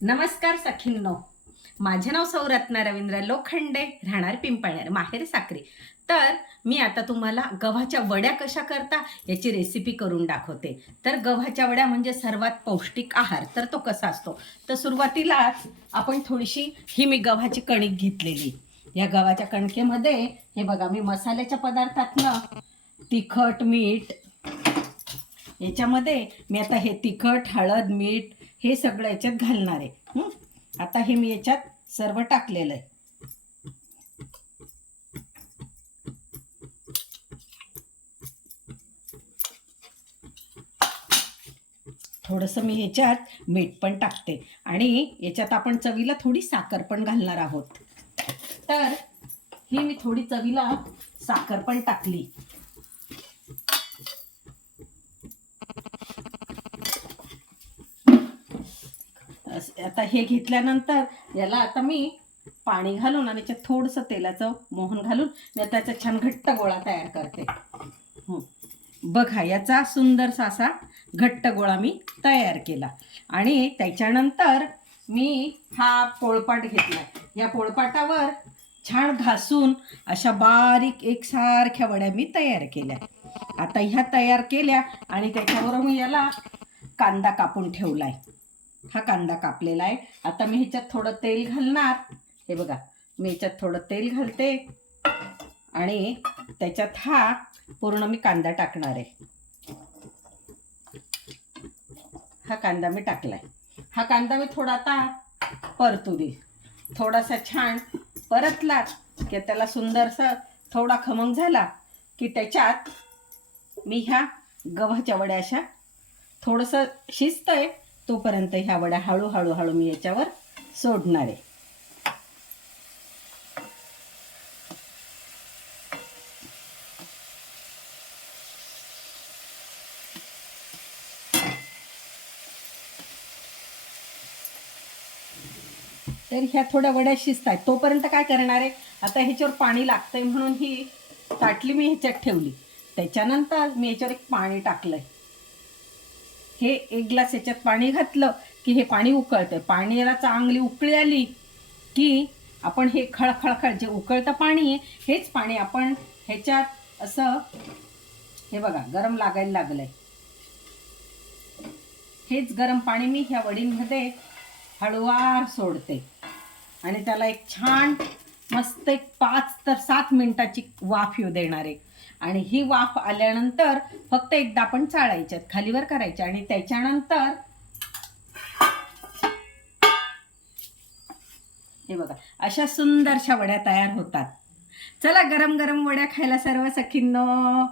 नमस्कार सखींनो, माझे नाव सौ रत्ना रवींद्र लोखंडे, राहणार पिंपळनेर, माहेर साक्री. तर मी आता तुम्हाला गव्हाच्या वड्या कशा करता याची रेसिपी करून दाखवते. तर गव्हाच्या वड्या म्हणजे सर्वात पौष्टिक आहार. तर तो कसा असतो, तर सुरुवातीलाच आपण थोडीशी मी गव्हाची कणिक घेतलेली. या गव्हाच्या कणकेमध्ये हे बघा, मी मसाल्याच्या पदार्थातनं तिखट, मीठ, याच्यामध्ये मी आता हे तिखट, हळद, मीठ हे सगळं याच्यात घालणार आहे. आता हे मी याच्यात सर्व टाकलेलं आहे. थोडंसं मी ह्याच्यात मीठ पण टाकते आणि याच्यात आपण चवीला थोडी साखर पण घालणार आहोत. तर ही मी थोडी चवीला साखर पण टाकली. आता हे घेतल्यानंतर याला आता मी पाणी घालून आणि याच्यात थोडंसं तेलाचं मोहन घालून मी त्याचा छान घट्ट गोळा तयार करते. बघा, याचा सुंदरसा असा घट्ट गोळा मी तयार केला. आणि त्याच्यानंतर मी हा पोळपाट घेतला. या पोळपाटावर छान घासून अशा बारीक एकसारख्या वड्या मी तयार केल्या. आता ह्या तयार केल्या आणि त्याच्यावर मी याला कांदा कापून ठेवलाय. हा कांदा कापलेला आहे. आता मी ह्याच्यात थोडं तेल घालणार. हे बघा, मी ह्याच्यात थोडं तेल घालते आणि त्याच्यात हा पूर्ण मी कांदा टाकणार आहे. हा कांदा मी टाकलाय. हा कांदा मी थोडा आता परतू दे. थोडासा छान परतला की त्याला सुंदरसा थोडा खमंग झाला की त्याच्यात मी ह्या गव्हाच्या वड्या अशा थोडंसं शिजतंय तोपर्यंत ह्या वड्या हळूहळू मी याच्यावर सोडणार आहे. तर ह्या थोड्या वड्या शिजत आहेत तोपर्यंत काय करणार आहे, आता ह्याच्यावर पाणी लागतंय म्हणून ही ताटली मी ह्याच्यात ठेवली. त्याच्यानंतर मी ह्याच्यावर एक पाणी टाकलंय. हे 1 ग्लास ह्याच्यात पाणी घातलं की हे पाणी उकळतंय. पाण्याला चांगली उकळी आली की आपण हे खळखळ जे उकळतं पाणी आहे हेच पाणी आपण ह्याच्यात असं, हे बघा, गरम लागायला लागलंय. हेच गरम पाणी मी ह्या वडींमध्ये हळूवार सोडते आणि त्याला एक छान मस्त 5 ते 7 मिनिटाची वाफ येऊ देणार आहे. आणि ही वाफ आल्यानंतर फक्त एकदा आपण चाळायच्यात, खालीवर करायच्या आणि त्याच्यानंतर हे बघा, अशा सुंदरशा वड्या तयार होतात. चला, गरम गरम वड्या खायला सर्व सखींनो.